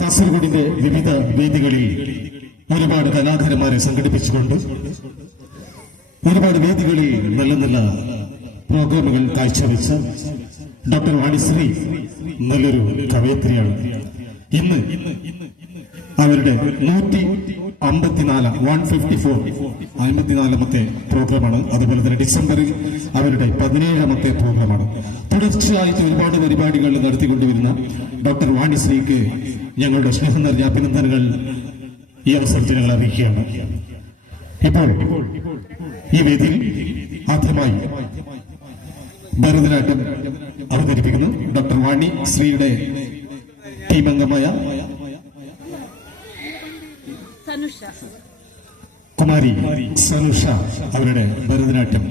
കാസർഗോഡിന്റെ വിവിധ വേദികളിൽ ഒരുപാട് കലാകാരന്മാരെ സംഘടിപ്പിച്ചുകൊണ്ട് ഒരുപാട് വേദികളിൽ നല്ല നല്ല പ്രോഗ്രാമുകൾ കാഴ്ചവെച്ച ഡോക്ടർ വാണിശ്രീ നല്ലൊരു കവയത്രിയാണ്. ഇന്ന് അവരുടെ 154ാമത്തെ പ്രോഗ്രാമാണ്. അതുപോലെ തന്നെ ഡിസംബറിൽ അവരുടെ 17ാമത്തെ പ്രോഗ്രാമാണ്. തുടർച്ചയായിട്ട് ഒരുപാട് പരിപാടികൾ നടത്തിക്കൊണ്ടുവരുന്ന ഡോക്ടർ വാണിശ്രീക്ക് ഞങ്ങളുടെ സ്നേഹം നിറഞ്ഞ അഭിനന്ദനങ്ങൾ ഈ അവസരത്തിൽ ഞങ്ങൾ അറിയിക്കുകയാണ്. ഇപ്പോൾ ഈ വേദിയിൽ ആദ്യമായി ഭരതനാട്യം അവതരിപ്പിക്കുന്നു ഡോക്ടർ വാണി ശ്രീയുടെ ടീം അംഗമായ കുമാരി സനുഷ അവരുടെ ഭരതനാട്യം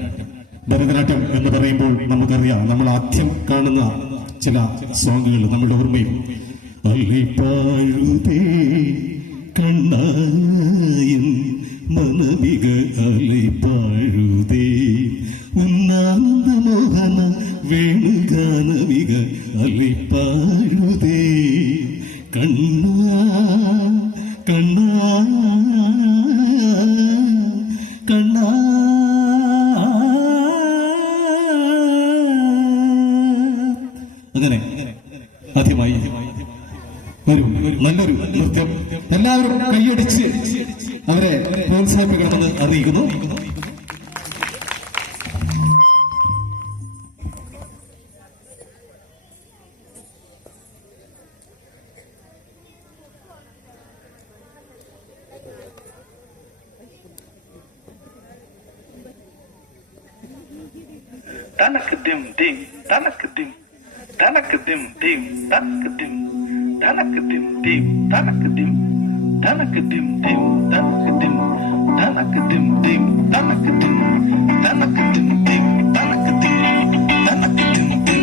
എന്ന് പറയുമ്പോൾ നമുക്കറിയാം, നമ്മൾ ആദ്യം കാണുന്ന ചില സോങ്ങുകൾ നമ്മുടെ ഓർമ്മയിൽ അലിപ്പാഴുതേ കണ്ണായും മനമിക അലിപ്പാഴുതേ ഉന്നാനന്ദ മോഹന വേണുഗാനമിക അലിപ്പാഴുതേ കണ്ണാ കണ്ണാ കണ്ണാ അങ്ങനെ ആദ്യമായി ഒരു നല്ലൊരു നൃത്യം എല്ലാവരും കൈയടിച്ച് അവരെ പ്രോത്സാഹിപ്പിക്കണമെന്ന് അറിയിക്കുന്നു. Tanakadim dim, tanakadim, tanakadim dim, tanakadim, tanakadim dim, tanakadim, tanakadim dim, tanakadim, tanakadim dim, tanakadim, tanakadim dim, tanakadim, tanakadim dim,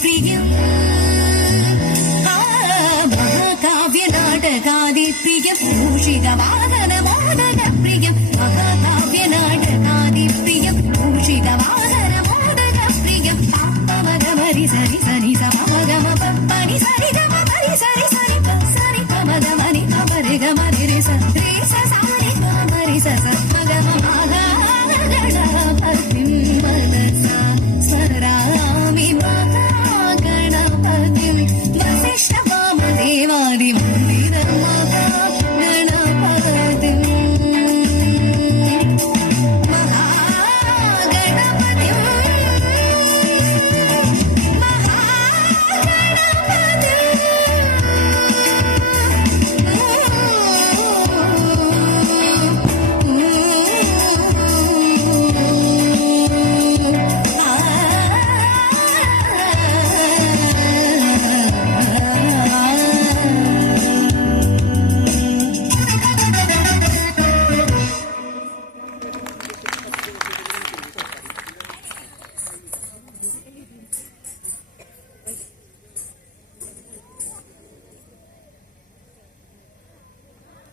പ്രിയം മഹാകാവ്യ നാടകാദി പ്രിയം ഭൂഷിക വാഹന മോദക പ്രിയം മഹാകാവ്യ നാടകാദി പ്രിയം ഭൂഷിക വാഹന മോദക പ്രിയം മരി സരി സരി സമഗമ പനി സരി ഗമ പരി സരി സരി സരി ഗമനി ഗമരി ഗമരി രി സരി സരി ഗമരി സമഗമ മഹാഗണപതി മനസ സ്വരാമി മഹാഗണപതി വസിഷ്ഠ വാമദേവാദി മന്ദിര മഹാഗണപതി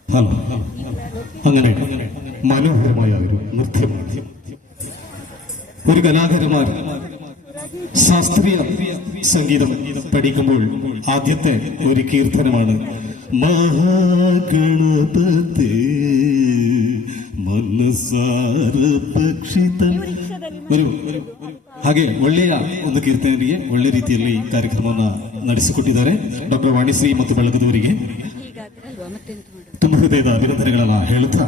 ഹലോ. അങ്ങനെ മനോഹരമായ ഒരു നൃത്യമാണ്. ഒരു കലാകാരന്മാർ ശാസ്ത്രീയ സംഗീതം പഠിക്കുമ്പോൾ ആദ്യത്തെ ഒരു കീർത്തനമാണ് മഹാഗണപതി ಮನಸಾರಪಕ್ಷಿತ ಹಾಗೆ ಒಳ್ಳೆಯ ಒಂದು ಕೀರ್ತನೆಗೆ ಒಳ್ಳೆ ರೀತಿಯಲ್ಲಿ ಕಾರ್ಯಕ್ರಮವನ್ನ ನಡೆಸಿಕೊಟ್ಟಿದ್ದಾರೆ ಡಾಕ್ಟರ್ ವಾಣಿಶ್ರೀ ಮತ್ತು ಬಳಗದವರಿಗೆ ತುಂಬ ಹೃದಯದ ಅಭಿನಂದನೆಗಳನ್ನ ಹೇಳುತ್ತಾ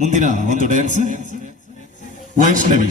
ಮುಂದಿನ ಒಂದು ಡ್ಯಾನ್ಸ್ ವೈಷ್ಣವಿ.